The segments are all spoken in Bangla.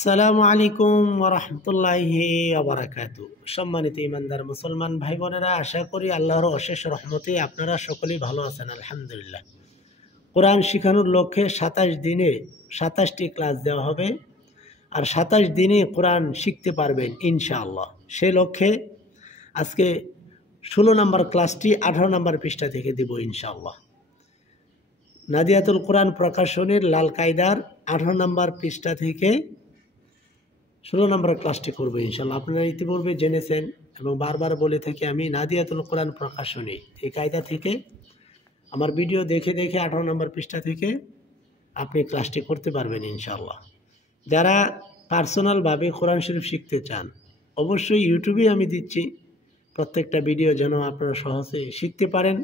আসসালামু আলাইকুম ওয়া রাহমাতুল্লাহি ওয়া বারাকাতুহু। সম্মানিত ঈমানদার মুসলমান ভাই বোনেরা, আশা করি আল্লাহর অশেষ রহমতে আপনারা সকলেই ভালো আছেন। আলহামদুলিল্লাহ। কোরআন শেখানোর লক্ষ্যে 27 দিনে 27টি ক্লাস দেওয়া হবে, আর 27 দিনে কোরআন শিখতে পারবেন ইনশাআল্লাহ। সেই লক্ষ্যে আজকে 16 নম্বর ক্লাসটি 18 নম্বর পৃষ্ঠা থেকে দেব ইনশাআল্লাহ। নাদিয়াতুল কোরআন প্রকাশনের লাল কায়দার 18 নম্বর পৃষ্ঠা থেকে 16 নম্বর ক্লাসটি করবো ইনশাল্লাহ। আপনারা ইতিপূর্বে জেনেছেন এবং বারবার বলে থাকি আমি, নাদিয়াতুল কোরআন প্রকাশনী এই কায়দা থেকে আমার ভিডিও দেখে 18 নম্বর পৃষ্ঠা থেকে আপনি ক্লাসটি করতে পারবেন ইনশাল্লাহ। যারা পার্সোনালভাবে কোরআন শরীফ শিখতে চান, অবশ্যই ইউটিউবে আমি দিচ্ছি প্রত্যেকটা ভিডিও যেন আপনারা সহজে শিখতে পারেন।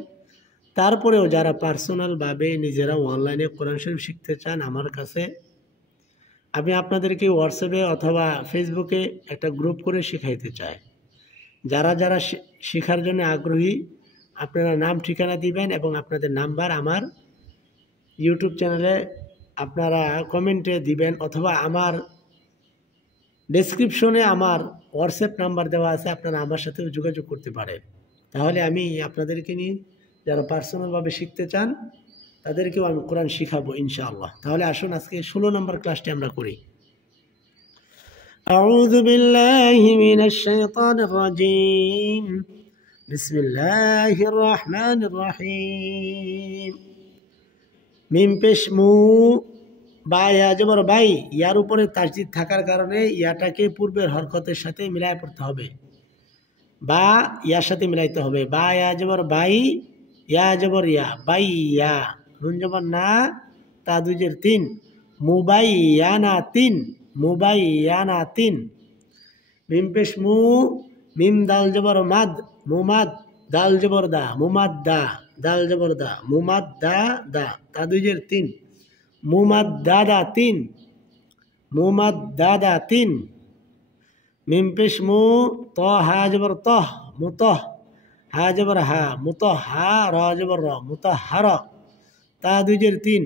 তারপরেও যারা পার্সোনালভাবে নিজেরা অনলাইনে কোরআন শরীফ শিখতে চান, আমার কাছে আমি আপনাদেরকে হোয়াটসঅ্যাপে অথবা ফেসবুকে একটা গ্রুপ করে শেখাইতে চাই। যারা যারা শেখার জন্য আগ্রহী, আপনারা নাম ঠিকানা দিবেন এবং আপনাদের নাম্বার আমার ইউটিউব চ্যানেলে আপনারা কমেন্টে দিবেন, অথবা আমার ডেসক্রিপশনে আমার হোয়াটসঅ্যাপ নাম্বার দেওয়া আছে, আপনারা আমার সাথেও যোগাযোগ করতে পারেন। তাহলে আমি আপনাদেরকে নিয়ে যারা পার্সোনালভাবে শিখতে চান তাদেরকেও আমি কোরআন শিখাবো ইনশাআল্লাহ। তাহলে আসুন আজকে 16 নম্বর ক্লাসটি আমরা করি। আউযু বিল্লাহি মিনাশ শাইতানির রাজীম। বিসমিল্লাহির রহমানির রহিম। মিম পেশ মু, বা ইয়া জবর বাই, ইয়ার উপরে তাসদীদ থাকার কারণে ইয়াটাকে পূর্বের হরকতের সাথে মিলায় পড়তে হবে, বা ইয়ার সাথে মিলাইতে হবে। বা ইয়া জবর বাই, ইয়া জবর ইয়া, বাই ইয়া, নুন জবর না, তা দুজের 3, মুবাইয়ানা 3, মুবাইয়ানা 3। মিম পেশ মু, মিম দাল জবর মাদ, মুমাদ, দাল জবর দা, মুমাদ দা, দাল জবর দা, মুমাদ দা দা, তা দুজের 3, মুমাদ দাদা 3, মুমাদ দাদা 3। মিম পেশ মু, ত হা জবর তহ, মুতহ, হা জবর হা, মুতহ হা, র জবর র, মুতহহার, তা দুজের 3,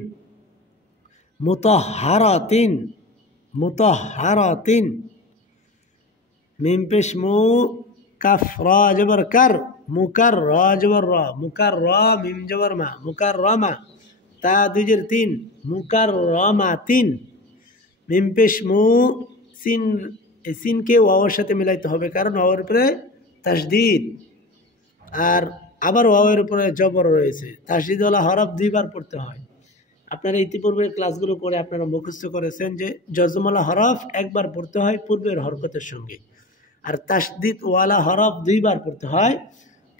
মুতহহার 3, মুতহহার 3। মিম পেশ মু, কাফ র জবর কার, মুকার, র জবর র, মুকার র, মিম জবর মা, মুকার রমা, তা দুজের 3, মুকার রমা 3। মিম পেশ মু, সিন, এই সিনকে ওয়াওয়ের সাথে মিলাইতে হবে, কারণ ওয়াওয়ের উপরে তাসদীদ, আর আবার ওয়াওয়ের উপরে জবর রয়েছে। তাসদীদওয়ালা হরফ 2 বার পড়তে হয়। আপনারা ইতিপূর্বের ক্লাসগুলো করে আপনারা মুখস্থ করেছেন যে জজমওয়ালা হরফ একবার পড়তে হয় পূর্বের হরকতের সঙ্গে, আর তাসদীদওয়ালা হরফ 2 বার পড়তে হয়।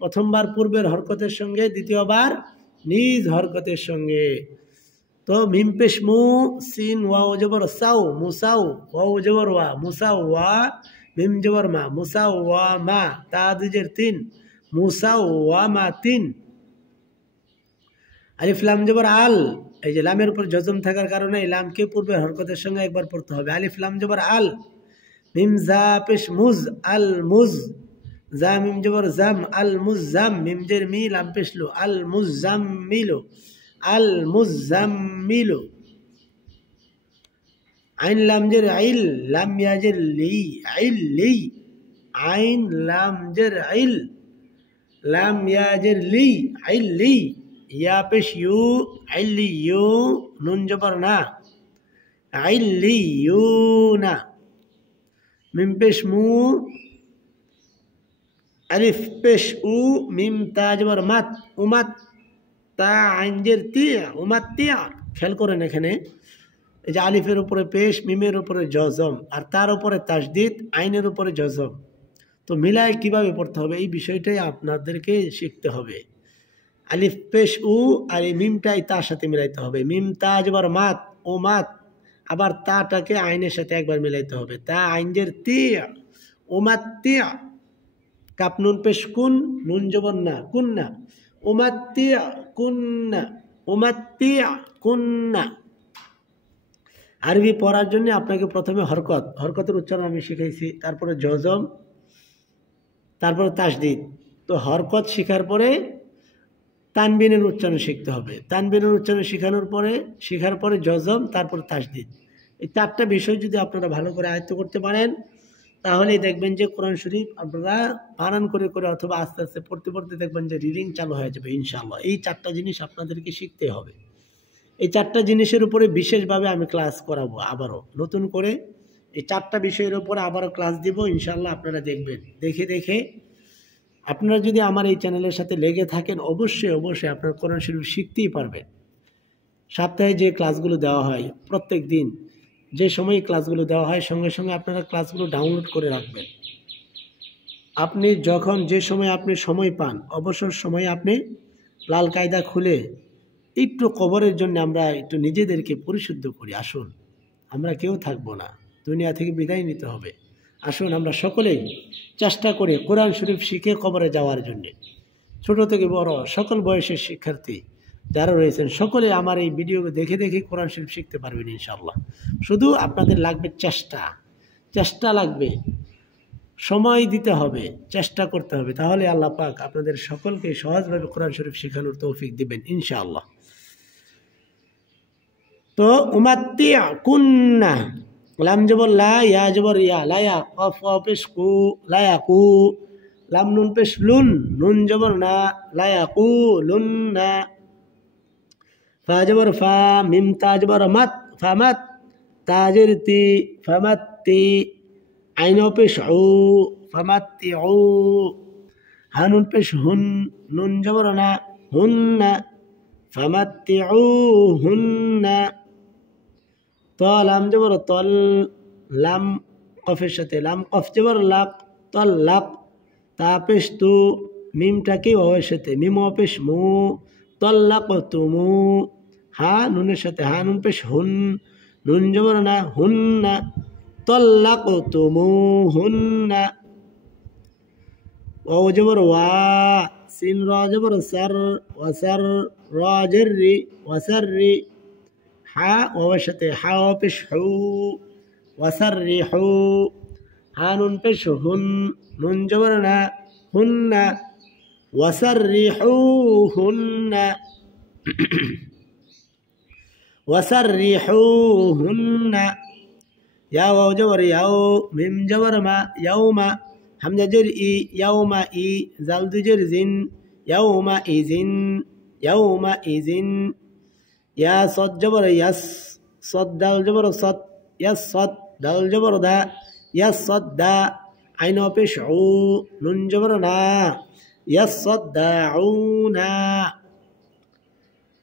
প্রথমবার পূর্বের হরকতের সঙ্গে, দ্বিতীয়বার নিজ হরকতের সঙ্গে। তো মিম পেশ মু, সিন ওয়াও জবর সাউ, মুসাউ, ওয়াও জবর ওয়া, মুসাউ ওয়া, মিম জবর মা, মুসাউ ওয়া মা, তা দুজের 3, মুসাউ ওয়া মা 3। আলিফ লাম জবর আল, এই যে লামের উপর জজম থাকার কারণে এই লামকে পূর্বের হরকতের সঙ্গে একবার পড়তে হবে। আলিফ লাম জবর আল। মিম জা পেশ মুজ, আল মুজ, জা মিম জবর জাম, আল মুজাম, মিম জের মি, লাম পেশ লু, আল মুজাম্মিলু, আল মুজাম্মিলু। আইন লাম জের আইল, লাম ইয়াজের লি, আইল লি, আইন লাম জের আইল, লাম ইয়াজের লি, আইল লি। ইয়া পেশ ইউ, আইলি ইউ, নুন জবর না, আইলি ইউ না। মিম পেশ মু, আলিফ পেশ উ, মিম তা জবর মাত, উমাত, তা আইন জের তি, উমাত তিয়া। খেয়াল করেন এখানে এই যে আলিফের উপরে পেশ, মিমের উপরে জজম, আর তার উপরে তাসদীদ, আইনের উপরে জজম। তো মিলায় কিভাবে পড়তে হবে এই বিষয়টাই আপনাদেরকে শিখতে হবে। আলিফ পেশ উ, আর এই মিমটাই তার সাথে মিলাইতে হবে। মিম তা জবর মাত, ও মাত, আবার তাটাকে আইনের সাথে একবার মিলাইতে হবে। তা আইনজের তিয়া, ওমাত তিয়া। কাপ নুন পেশ কুন, নুন জবর না, কুন্না, ওমাত তিয়া কুন্না, ওমাত তিয়া কুন্না। আরবি পড়ার জন্য আপনাকে প্রথমে হরকতের উচ্চারণ আমি শিখাইছি, তারপরে জজম, তারপরে তাসদীদ। তো হরকত শেখার পরে তানবিনের উচ্চারণ শিখতে হবে। তানবিনের উচ্চারণ শেখার পরে জজম, তারপর তাসদীদ। এই 4টা বিষয় যদি আপনারা ভালো করে আয়ত্ত করতে পারেন, তাহলেই দেখবেন যে কোরআন শরীফ আপনারা বানান করে করে অথবা আস্তে আস্তে পড়তে পড়তে দেখবেন যে রিডিং চালু হয়ে যাবে ইনশাআল্লাহ। এই 4টা জিনিস আপনাদেরকে শিখতে হবে। এই 4টা জিনিসের উপরে বিশেষভাবে আমি ক্লাস করাবো, আবারও নতুন করে এই 4টা বিষয়ের উপরে আবারও ক্লাস দিব ইনশাআল্লাহ। আপনারা দেখবেন, দেখে দেখে আপনারা যদি আমার এই চ্যানেলের সাথে লেগে থাকেন, অবশ্যই অবশ্যই আপনারা কোরআন শরীফ শিখতেই পারবেন। সপ্তাহে যে ক্লাসগুলো দেওয়া হয়, প্রত্যেক দিন যে সময় ক্লাসগুলো দেওয়া হয়, সঙ্গে সঙ্গে আপনারা ক্লাসগুলো ডাউনলোড করে রাখবেন। আপনি যখন যে সময় আপনি সময় পান, অবসর সময়ে আপনি লাল কায়দা খুলে একটু কবরের জন্য আমরা একটু নিজেদেরকে পরিশুদ্ধ করি। আসুন, আমরা কেউ থাকবো না, দুনিয়া থেকে বিদায় নিতে হবে। আসুন আমরা সকলেই চেষ্টা করি কোরআন শরীফ শিখে কবরে যাওয়ার জন্যে। ছোট থেকে বড় সকল বয়সের শিক্ষার্থী যারা রয়েছেন, সকলে আমার এই ভিডিও দেখে দেখে কোরআন শরীফ শিখতে পারবেন ইনশাআল্লাহ। শুধু আপনাদের লাগবে চেষ্টা লাগবে, সময় দিতে হবে, চেষ্টা করতে হবে, তাহলে আল্লাহ পাক আপনাদের সকলকে সহজভাবে কোরআন শরীফ শেখানোর তৌফিক দিবেন ইনশাআল্লাহ। তো উমাত্তিকুন্না, লাম জবর লা, ইয়া জবর ইয়া, লায়া, কফ পেশ কু, লায়াকু, লাম নুন পেশ লুন, নুন জবর না, লায়াকু লুন্না, ফা জবর ফা, মিম তা জবর মাত, ফামাত, তাজের তি, ফামাত্তি, আইন পেশ উ, ফামাত্তি উ, হানুন পেশ হুন, নুন জবর না, হুন্না, ফামাত্তি উ হুন্না, ত লাম জবর তল, লাম কফের সাথে লাম কফ জবর লাক, তল লাক, তা পেশ তু, মিমটাকে ওয়ের সাথে মিম পেশ মু, তল লাক তুমু, হা নুনের সাথে হা নুন পেশ হুন, নুন জবর না, হুন্না, তল লাক তুমু হুন্না, ও জবর ওয়া, সিন র জবর সর, ওয়াসার, র জেররি, ওয়াসাররি, হা ওয়ার সাথে হা পেশ হু, ওয়াসাররি হু, হা নুন পেশ হুন, নুন জবর না, হুন্না, ওয়াসাররি হু হুন্না, ওয়াসাররি হু হুন্না, ইয়া ওয়াও জবর ইয়াও, মিম জবর মা, ইয়াউমা, হামজা জের ই, ইয়াউমা ই, জাল দুজের জিন, ইয়াউমা ইজিন, ইয়াউমা ইজিন, ইয়া সদ জবর ইয়াস, সদ দাল জবর সদ, ইয়াস সদ, দাল জবর দা, ইয়াস সদ দা, আইন পেশ উ, নুন জবর না, ইয়াস সদ দা উ না,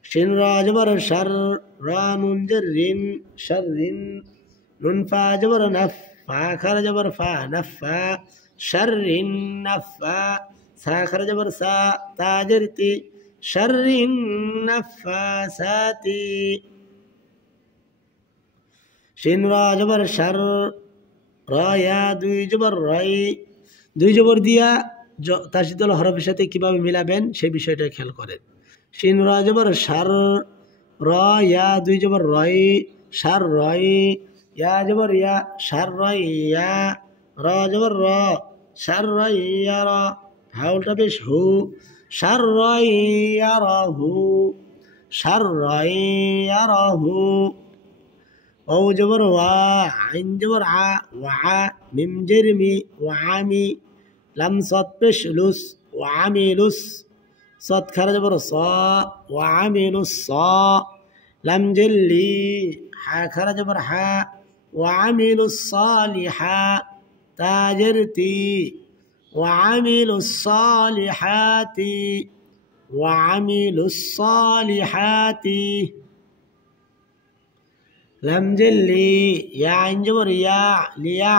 শিন রা জবর শার, রা নুন জের রিন, শার রিন, নুন ফা জবর নফ, ফা খার জবর ফা, নফা, শার রিন নফা, সা খার জবর সা, তাজের তি, শাররিন নাফাসাতি, শিন রা জবর শার, রা ইয়া দুই জবর রাই, দুই জবর দিয়া তাসদীদুল হরফের সাথে কিভাবে মিলাবেন সেই বিষয়টা খেয়াল করেন। শিন রা জবর শার, রা ইয়া দুই জবর রাই, শার রাই, ইয়া জবর ইয়া, শার রাই ইয়া, রা জবর রা, শার রাই ইয়া রা, হাউলটা পেশ হু, শাররাই ইয়ারাহু, শাররাই ইয়ারাহু, ও জবর ওয়া, আইন জবর আ, ওয়া, মিম জের মি, ওয়ামি, লাম সদ পেশ লুস, ওয়ামিলুস, সদ খারা জবর স, ওয়ামিলুস স, লাম জের লি, হা খারা জবর হা, ওয়ামিলুস সালিহা, তা জের তি, وعملوا الصالحات، وعملوا الصالحات، لم جلي، يا عين جبر يا، ليا،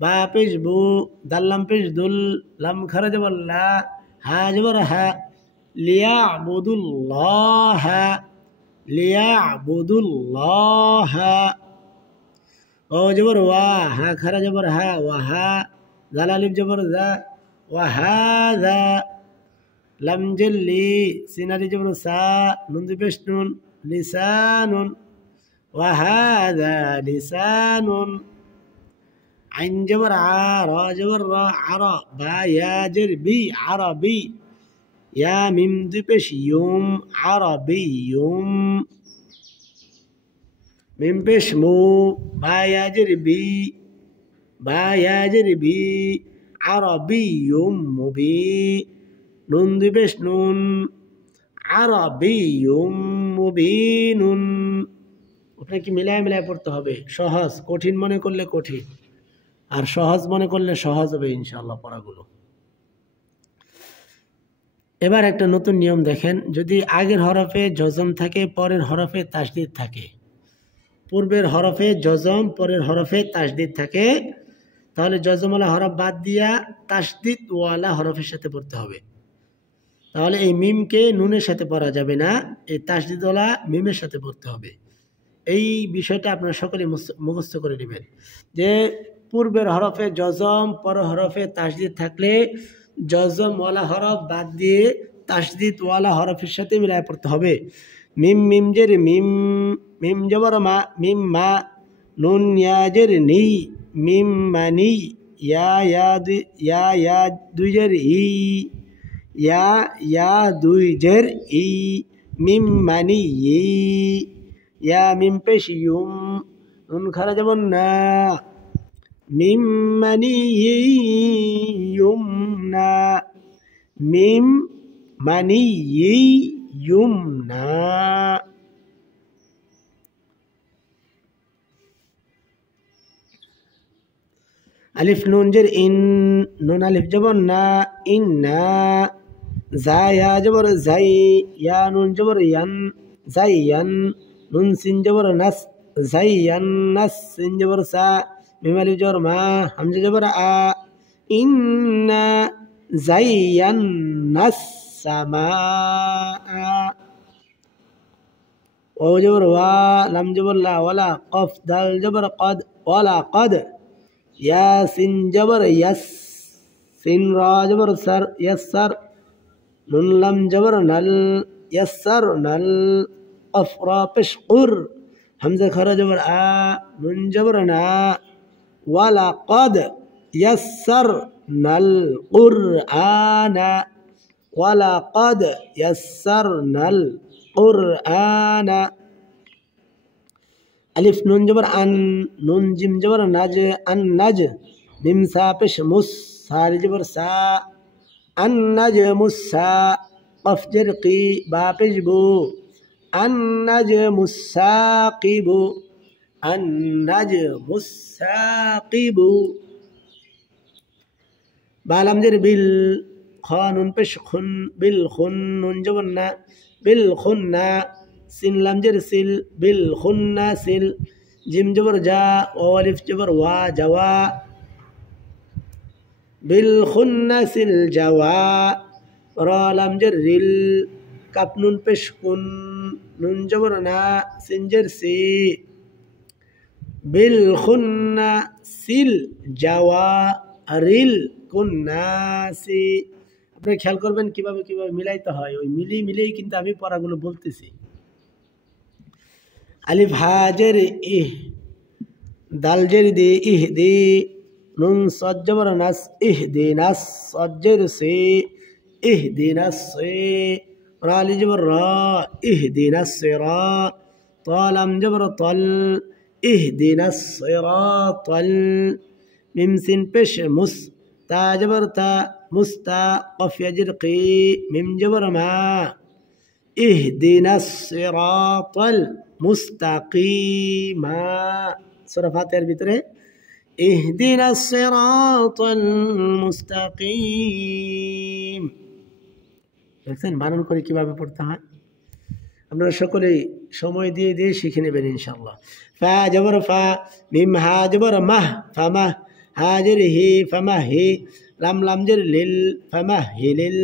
با پیش بو، دل لم پیش دل، لم خر جبر لا، ها جبر ها، ليعبدوا الله، ليعبدوا الله، او جبر وا، ها خر جبر ها، وها ذال الف جبر ذا، وهذا، لم جلي، سيناري جبر سا، نون دي پیش نون، لسان، وهذا لسان، عين جبر ع، را جبر را، عرا، با يا جر بي، عربي، يا ميم دي پیش يوم، عربي يوم، মিম পেশ মু, বা ইয়াজের বি, বা ইয়াজের বি, আরবিয়ুম মুবি, নুন দুই পেশ নুন, আরবিয়ুম মুবিনুন। আপনাকে মিলায় মিলায় পড়তে হবে, সহজ, কঠিন মনে করলে কঠিন, আর সহজ মনে করলে সহজ হবে ইনশাআল্লাহ পড়াগুলো। এবার একটা নতুন নিয়ম দেখেন, যদি আগের হরফে জজম থাকে, পরের হরফে তাসদিদ থাকে, পূর্বের হরফে জজম, পরের হরফে তাসদিদ থাকে, তাহলে জজমওয়ালা হরফ বাদ দিয়া তাসদিদওয়ালা হরফের সাথে পড়তে হবে। তাহলে এই মিমকে নুনের সাথে পড়া যাবে না, এই তাসদিদওয়ালা মিমের সাথে পড়তে হবে। এই বিষয়টা আপনারা সকলেই মুখস্থ করে নেবেন যে পূর্বের হরফে জজম, পরের হরফে তাসদিদ থাকলে জজমওয়ালা হরফ বাদ দিয়ে তাসদিদওয়ালা হরফের সাথে মিলায় পড়তে হবে। মিম মিম জের মিম, মিম জবর মা, মিম মা, নুন ইয়াজের নি, মিম মানি, ইয়া দুই জের ই, ইয়া দুই জের ই, মিম মানি ই, ইয়া মিম পেশ ইউম, নুন খারা যেমন না, মিম মানি ইউম না, মিম মানি ইউম না। আলিফ নুন জের ইন, নুন আলিফ জবর না, ইন্না, জায়া জবর জাই, ইয়া নুন জবর ইয়ান, জাইয়ান, নুন সিন জবর নাস, জাইয়ান নাস, সিন জবর সা, মিম আলিফ জবর মা, হামজা জবর আ, ইন্না জাইয়ান্নাস সামা। ওয়াও জবর ওয়া, লাম জবর লা, ওয়ালা কফ, দাল জবর কদ, ওয়ালা কদ, ইয়াসিন জবর ইয়াস, সিন রা জবর সার, ইয়াসার, নুন লাম জবর নাল, ইয়াসার নাল, কফ রা পেশ কুর, হামজা খারা জবর আ, নুন জবর না, ওয়ালা কদ ইয়াসার নাল কুরআনা, ওয়ালা কদ ইয়াসার নাল কুরআনা। আলিফ নুন জবর আন, নুন জিম জবর নাজ, আন নাজ, মিম সা পেশ মুস, সারি জবর সা, আন নাজ মুসা, কফ জের কি, বা পেশ বু, আন নাজ মুসাকিবু, আন নাজ মুসাকিবু। বালাম জের বিল, খ নুন পেশ খুন, বিল খুন, নুন জবর না, বিল খুন্না, সিন লাম জের সিল, বিল খুন্না সিল, জিম জবর যা, ও আলিফ জবর ওয়া, জাওয়া, বিল খুন্না সিল জাওয়া, রা লাম জের রিল, কাপ নুন পেশ কুন, নুন জবর না, সিন জের সি, বিল খুন্না সিল জাওয়া রিল কুন্নাসি। আপনারা খেয়াল করবেন কিভাবে কিভাবে মিলাইতে হয়, ওই মিলেই কিন্তু আমি পড়াগুলো বলতেছি। আলিফ হাজের ইহ, দাল জের দি, ইহ দি, নুন সদ জবর নাস, ইহ দি নাস, সদ জের সি, ইহ দি নাস সি, রা লি জবর রা, ইহ দি নাস সিরা, তালাম জবর তল, ইহ দি নাস সিরাতাল, মিম সিন পেশ মুস, তা জবর তা, মুস্তা, কফ ইয়াজের কি, মিম জবর মা, ইহদিনাস সিরাতাল মুস্তাকিমা। সূরা ফাতিহার ভিতরে ইহদিনাস সিরাতাল মুস্তাকিম, দেখছেন বানান করে কিভাবে পড়তে হয়। আপনারা সকলেই সময় দিয়ে দিয়ে শিখে নেবেন ইনশাআল্লাহ। ফা জবর ফা, মিম হা জবর মাহ, ফামাহ, হা জের হি, ফামাহ হি, লাম লাম জের লিল, ফামাহ হিলিল,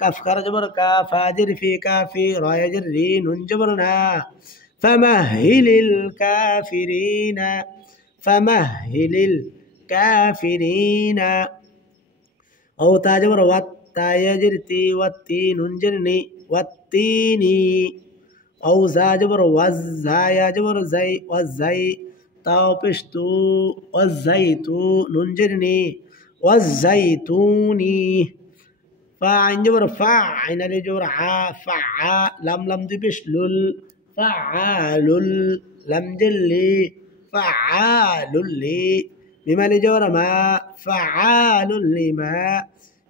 কাফ খারা জবর কা, ফা জের ফি, কাফি, রা জের রি, নুন জবর না, ফামাহ হিলিল কাফিরিনা, ফামাহ হিলিল কাফিরিনা। ও তা জবর ওয়াত, তা জের তি, ওয়াত্তি, নুন জের নি, ওয়াত্তিনি। ও জা জবর ওয়াজ, জা ইয়া জবর জাই, ওয়াজাই, তাও পেশ তু, ওয়াজাইতু, নুন জের নি, ওয়াজাইতুনি। ফা আইন জবর ফা, আইন আলিফ জবর আ, ফা আ, লাম লাম দুই পেশ লুল, ফা আলুল, লামজেল্লি ফাআলুল্লি, মিমালি জবর মা ফাআলুল্লি মা,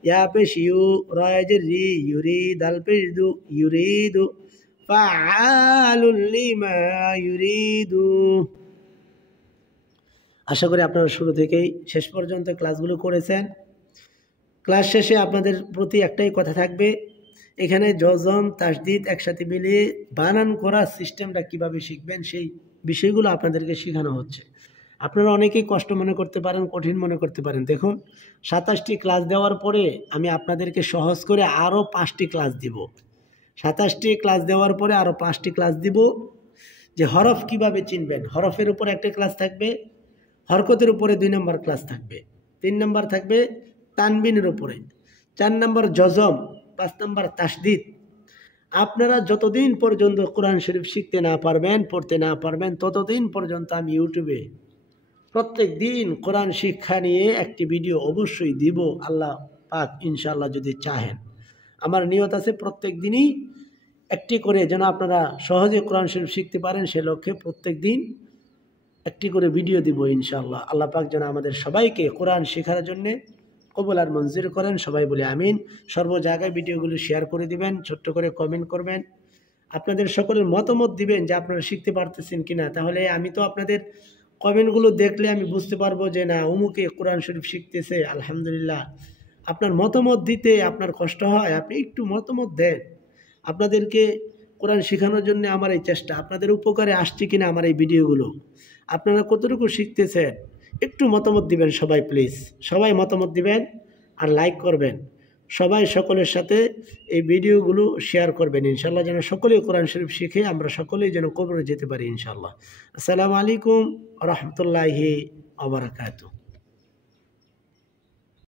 ইয়া পেশ ইউ, রয়েজের রি, ইউরি, দাল পেশ দু, ইউরিদু, ফাআলুল্লি মা ইউরিদু। আশা করি আপনারা শুরু থেকেই শেষ পর্যন্ত ক্লাসগুলো করেছেন। ক্লাস শেষে আপনাদের প্রতি একটাই কথা থাকবে, এখানে জজম তাসদিদ একসাথে মিলিয়ে বানান করার সিস্টেমটা কিভাবে শিখবেন সেই বিষয়গুলো আপনাদেরকে শেখানো হচ্ছে। আপনারা অনেকেই কষ্ট মনে করতে পারেন, কঠিন মনে করতে পারেন। দেখুন 27টি ক্লাস দেওয়ার পরে আমি আপনাদেরকে সহজ করে আরও 5টি ক্লাস দিব। 27টি ক্লাস দেওয়ার পরে আরও 5টি ক্লাস দিব, যে হরফ কিভাবে চিনবেন। হরফের উপর একটা ক্লাস থাকবে, হরকতের উপরে 2 নম্বর ক্লাস থাকবে, 3 নম্বর থাকবে তানবিনের উপরে, 4 নম্বর জজম, 5 নম্বর তাসদিদ। আপনারা যতদিন পর্যন্ত কোরআন শরীফ শিখতে না পারবেন, পড়তে না পারবেন, ততদিন পর্যন্ত আমি ইউটিউবে প্রত্যেক দিন কোরআন শিক্ষা নিয়ে একটি ভিডিও অবশ্যই দিব, আল্লাহ পাক ইনশাআল্লাহ যদি চাহেন। আমার নিয়ত আছে প্রত্যেক দিনই একটি করে, যেন আপনারা সহজে কোরআন শরীফ শিখতে পারেন, সে লক্ষ্যে প্রত্যেক দিন একটি করে ভিডিও দিব ইনশাআল্লাহ। আল্লাহ পাক যেন আমাদের সবাইকে কোরআন শেখার জন্যে কবুল আর মঞ্জুর করেন, সবাই বলে আমিন। সর্ব জায়গায় ভিডিওগুলো শেয়ার করে দিবেন, ছোট্ট করে কমেন্ট করবেন, আপনাদের সকলের মতামত দিবেন যে আপনারা শিখতে পারতেছেন কিনা। তাহলে আমি তো আপনাদের কমেন্টগুলো দেখলে আমি বুঝতে পারবো যে না অমুকে কোরআন শরীফ শিখতেছে, আলহামদুলিল্লাহ। আপনার মতামত দিতে আপনার কষ্ট হয়, আপনি একটু মতামত দেন। আপনাদেরকে কোরআন শেখানোর জন্য আমার এই চেষ্টা, আপনাদের উপকারে আসছে কিনা আমার এই ভিডিওগুলো, আপনারা কতটুকু শিখতেছেন, একটু মতামত দিবেন সবাই, প্লিজ সবাই মতামত দিবেন আর লাইক করবেন। সবাই সকলের সাথে এই ভিডিওগুলো শেয়ার করবেন ইনশাআল্লাহ, যেন সকলেই কোরআন শরীফ শিখে আমরা সকলেই যেন কবরে যেতে পারি ইনশাআল্লাহ। আসসালামু আলাইকুম ওয়া রাহমাতুল্লাহি ওয়া বারাকাতুহু।